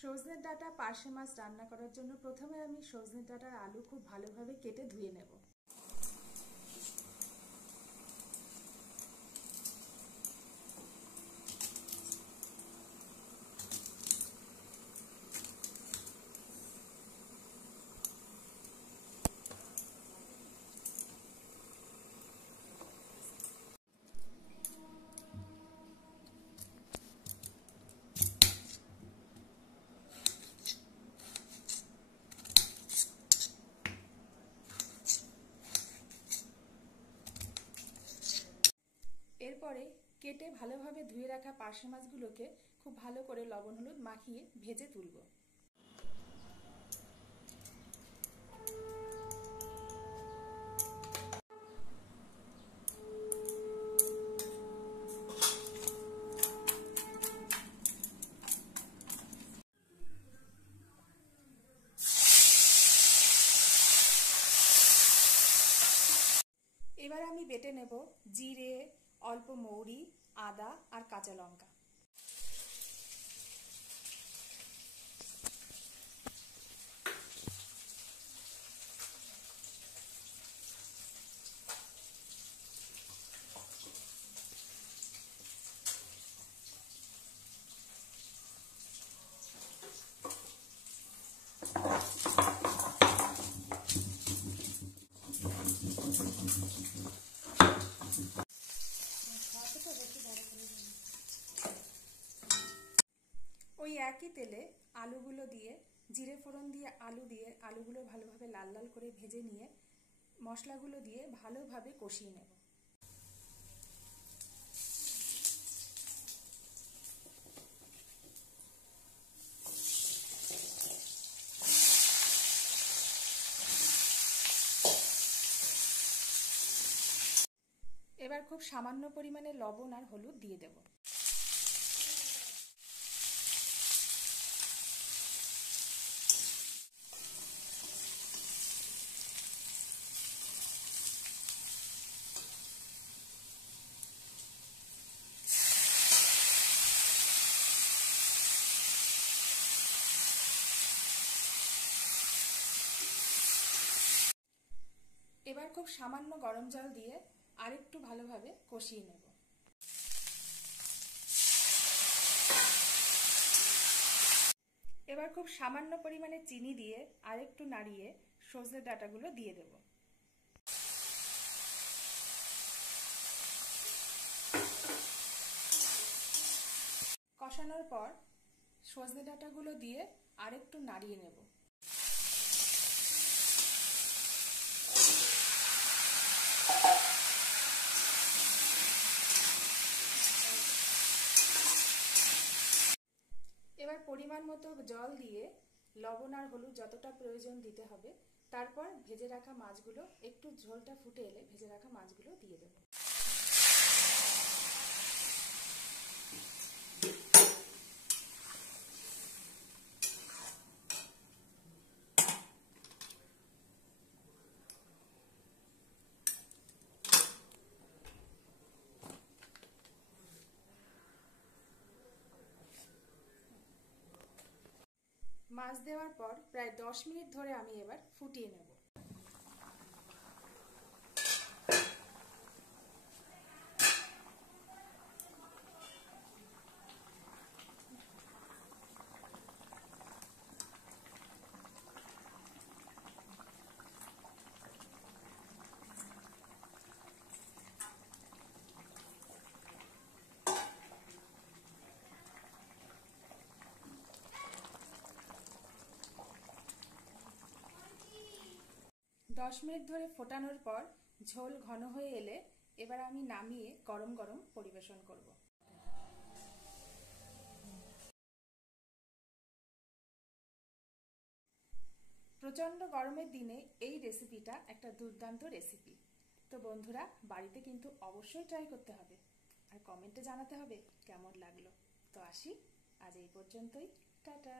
সজনের ডাঁটা পার্শে মাছ রান্না করার জন্য প্রথমে আমি সজনের ডাঁটার আলু খুব ভালোভাবে কেটে ধুয়ে নেব। এরপরে কেটে ভালোভাবে ধুয়ে রাখা পার্শে মাছগুলোকে খুব ভালো করে লবণ হলুদ মাখিয়ে ভেজে তুলব। এবার আমি বেটে নেব জিরে, অল্প মৌরি, আদা আর কাঁচা লঙ্কা। ওই একই তেলে আলুগুলো দিয়ে জিরে ফোড়ন দিয়ে আলুগুলো ভালোভাবে লাল লাল করে ভেজে নিয়ে মশলাগুলো দিয়ে ভালোভাবে কষিয়ে নেব। এবার খুব সামান্য পরিমাণে লবণ আর হলুদ দিয়ে দেব। এবার খুব সামান্য গরম জল দিয়ে আরেকটু ভালোভাবে কষিয়ে নেব। এবার খুব সামান্য পরিমাণে চিনি দিয়ে আরেকটু নাড়িয়ে সজনের ডাঁটাগুলো দিয়ে দেব। কষানোর পর সজনে ডাঁটাগুলো দিয়ে আরেকটু নাড়িয়ে নেব। এবার পরিমাণ মতো জল দিয়ে লবণ আর হলুদ যতটা প্রয়োজন দিতে হবে, তারপর ভেজে রাখা মাছগুলো একটু ঝোলটা ফুটে এলে ভেজে রাখা মাছগুলো দিয়ে দেব। মাছ দেওয়ার পর প্রায় 10 মিনিট ধরে আমি এবার ফুটিয়ে নেব। দশ মিনিট ধরে ফোটানোর পর ঝোল ঘন হয়ে এলে এবার আমি নামিয়ে গরম গরম পরিবেশন করব। প্রচণ্ড গরমের দিনে এই রেসিপিটা একটা দুর্দান্ত রেসিপি। তো বন্ধুরা, বাড়িতে কিন্তু অবশ্যই ট্রাই করতে হবে আর কমেন্টে জানাতে হবে কেমন লাগলো। তো আসি, আজ এই পর্যন্তই, টাটা।